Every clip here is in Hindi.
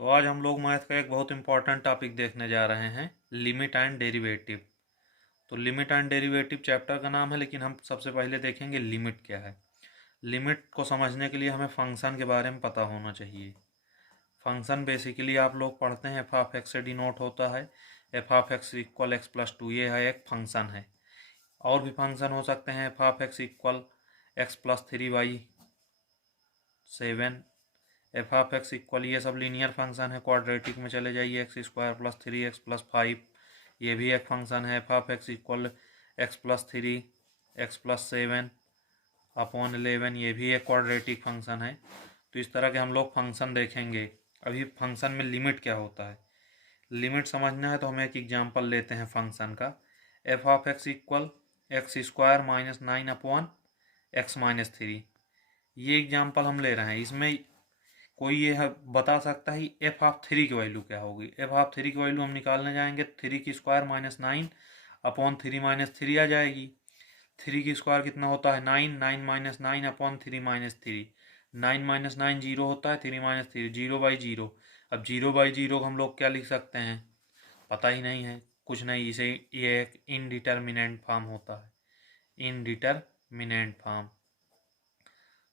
तो आज हम लोग मैथ का एक बहुत इंपॉर्टेंट टॉपिक देखने जा रहे हैं, लिमिट एंड डेरिवेटिव। तो लिमिट एंड डेरिवेटिव चैप्टर का नाम है, लेकिन हम सबसे पहले देखेंगे लिमिट क्या है। लिमिट को समझने के लिए हमें फंक्शन के बारे में पता होना चाहिए। फंक्शन बेसिकली आप लोग पढ़ते हैं एफ ऑफ एक्स से डिनोट होता है। F of X equal X plus two, ये है एक फंक्शन है। और भी फंक्शन हो सकते हैं, F of X equal X plus three Y seven, F of X equal, ये सब लीनियर फंक्शन है। क्वाड्रेटिक में चले जाइए, X square plus three X plus five, ये भी एक फंक्शन है। F of X equal X plus three X plus seven upon 11, ये भी एक क्वाड्रेटिक फंक्शन है। तो इस तरह के हम लोग फंक्शन देखेंगे। अभी फंक्शन में लिमिट क्या होता है, लिमिट समझना है तो हम एक एग्जाम्पल लेते हैं फंक्शन का। F of X equal x square minus nine upon X minus three, ये एग्जाम्पल हम ले रहे हैं। इसमें कोई ये बता सकता है एफ ऑफ थ्री की वैल्यू क्या होगी। एफ ऑफ थ्री की वैल्यू हम निकालने जाएंगे, थ्री की square minus nine upon three minus three आ जाएगी। थ्री की स्क्वायर कितना होता है, nine, nine minus nine upon three minus three, nine minus nine zero होता है, three minus three zero by zero. अब जीरो बाई जीरो को हम लोग क्या लिख सकते हैं, पता ही नहीं है, कुछ नहीं, इसे ये एक इनडिटर्मिनेंट फॉर्म होता है, इनडिटर्मिनेंट फॉर्म।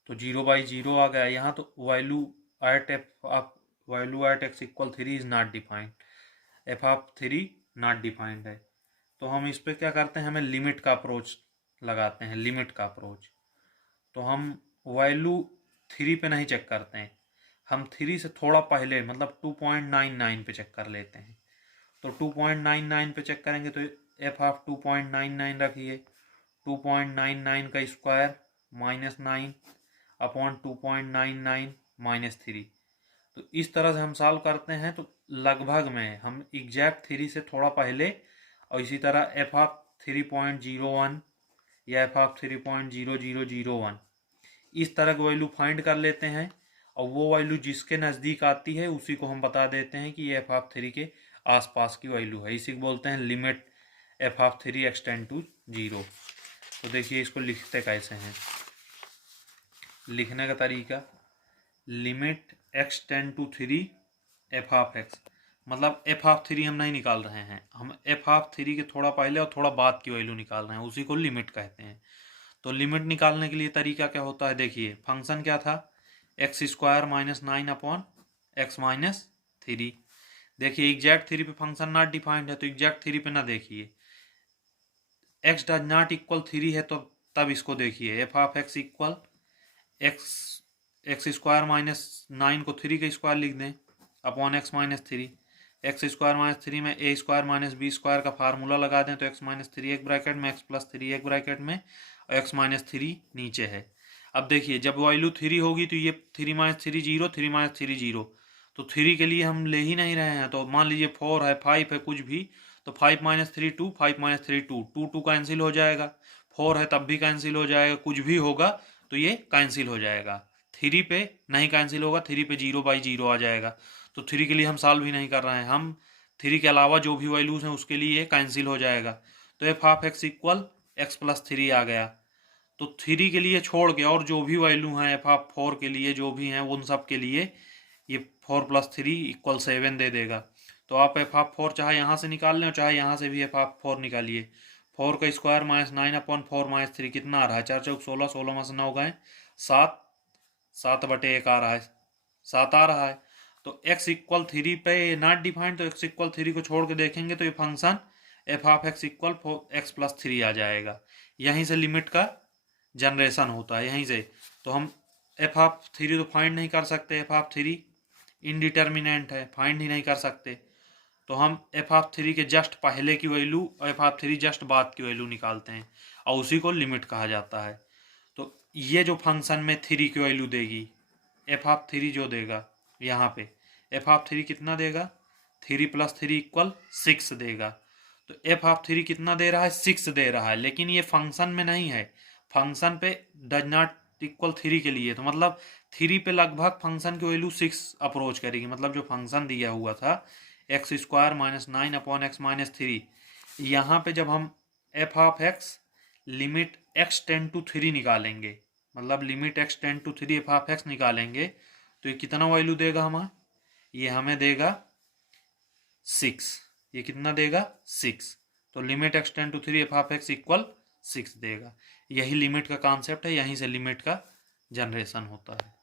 तो जीरो बाई जीरो आ गया यहाँ। तो value at F of value at X equal three is not defined, F of three not defined है। तो हम इस पर क्या करते हैं, हमें लिमिट का अप्रोच लगाते हैं, लिमिट का अप्रोच। तो हम वैल्यू थ्री पे नहीं चेक करते हैं, हम थ्री से थोड़ा पहले मतलब 2.99 पे चेक कर लेते हैं। तो 2.99 पे चेक करेंगे तो एफ ऑफ 2.99 रखिए, 2.99 का square minus nine upon 2.99 minus three. तो इस तरह से हम सॉल्व करते हैं। तो लगभग में हम एग्जैक्ट थ्री से थोड़ा पहले, और इसी तरह एफ ऑफ 3.01 या एफ ऑफ 3.0001, इस तरह की वैल्यू फाइंड कर लेते हैं। और वो वैल्यू जिसके नज़दीक आती है उसी को हम बता देते हैं कि ये एफ ऑफ थ्री के आसपास की वैल्यू है। इसी को बोलते हैं limit F of three extend to zero. तो देखिए इसको लिखते कैसे हैं, लिखने का तरीका, limit X ten to three F of X, मतलब एफ ऑफ थ्री हम नहीं निकाल रहे हैं, हम एफ ऑफ थ्री के थोड़ा पहले और थोड़ा बाद की वैल्यू निकाल रहे हैं, उसी को लिमिट कहते हैं। तो लिमिट निकालने के लिए तरीका क्या होता है, देखिए फंक्शन क्या था, X square minus nine upon X minus three. देखिए एग्जैक्ट थ्री पे फंक्शन नॉट डिफाइंड है, तो एग्जैक्ट थ्री पे ना देखिए, x does not equal three है तो तब इसको देखिए, F of X equal x x square minus nine को थ्री का स्क्वायर लिख दें upon X minus three. X square minus three में ए स्क्वायर माइनस बी स्क्वायर का फार्मूला लगा दें, तो एक्स माइनस थ्री एक ब्रैकेट में, एक्स प्लस थ्री एक ब्रैकेट में, और एक्स माइनस थ्री नीचे है। अब देखिए जब वैल्यू थ्री होगी तो ये three minus three zero, three minus three zero, तो थ्री के लिए हम ले ही नहीं रहे हैं। तो मान लीजिए फोर है, फाइव है, कुछ भी, तो five minus three two, five minus three two, two two cancel हो जाएगा, फोर है तब भी कैंसिल हो जाएगा, कुछ भी होगा तो ये कैंसिल हो जाएगा। थ्री पे नहीं कैंसिल होगा, थ्री पे जीरो बाई जीरो आ जाएगा। तो थ्री के लिए हम सॉल्व भी नहीं कर रहे हैं, हम थ्री के अलावा जो भी वैल्यूज हैं उसके लिए ये कैंसिल हो जाएगा। तो F of X equal X plus three आ गया। तो थ्री के लिए छोड़ के और जो भी वैल्यू हैं एफ ऑफ फोर के लिए जो भी हैं उन सब के लिए ये four plus three equal seven दे देगा। तो आप एफ ऑफ फोर चाहे यहाँ से निकाल लें और चाहे यहाँ से भी एफ ऑफ फोर निकालिए। फोर का square minus nine upon four minus three कितना आ रहा है, चार चौक सोलह, सोलह में से नौ गए सात, सात बटे एक आ रहा है, सात आ रहा है। तो x इक्वल थ्री पे नॉट डिफाइंड, तो x इक्वल थ्री को छोड़ के देखेंगे तो ये function F of X equal X plus three आ जाएगा। यहीं से लिमिट का जनरेशन होता है, यहीं से। तो हम एफ ऑफ थ्री तो फाइंड नहीं कर सकते, एफ ऑफ थ्री इनडिटर्मिनेंट है, फाइंड ही नहीं कर सकते। तो हम एफ ऑफ थ्री के जस्ट पहले की वैल्यू और एफ ऑफ थ्री जस्ट बाद की वैल्यू निकालते हैं, और उसी को लिमिट कहा जाता है। तो ये जो फंक्शन में थ्री की वैल्यू देगी, एफ ऑफ थ्री जो देगा यहाँ पे, एफ ऑफ थ्री कितना देगा, three plus three equal six देगा। तो एफ ऑफ थ्री कितना दे रहा है, सिक्स दे रहा है, लेकिन ये फंक्शन में नहीं है, फंक्शन पे डज नॉट इक्वल थ्री के लिए। तो मतलब थ्री पे लगभग फंक्शन की वैल्यू सिक्स अप्रोच करेगी, मतलब जो फंक्शन दिया हुआ था X square minus nine upon X minus three, यहाँ पे जब हम F of X limit X ten to three निकालेंगे, मतलब limit X ten to three F of X निकालेंगे, तो ये कितना वैल्यू देगा हमें, ये हमें देगा 6, ये कितना देगा 6, तो limit x tend to 3 F of X equal 6 देगा। यही लिमिट का कॉन्सेप्ट है, यहीं से लिमिट का जनरेशन होता है।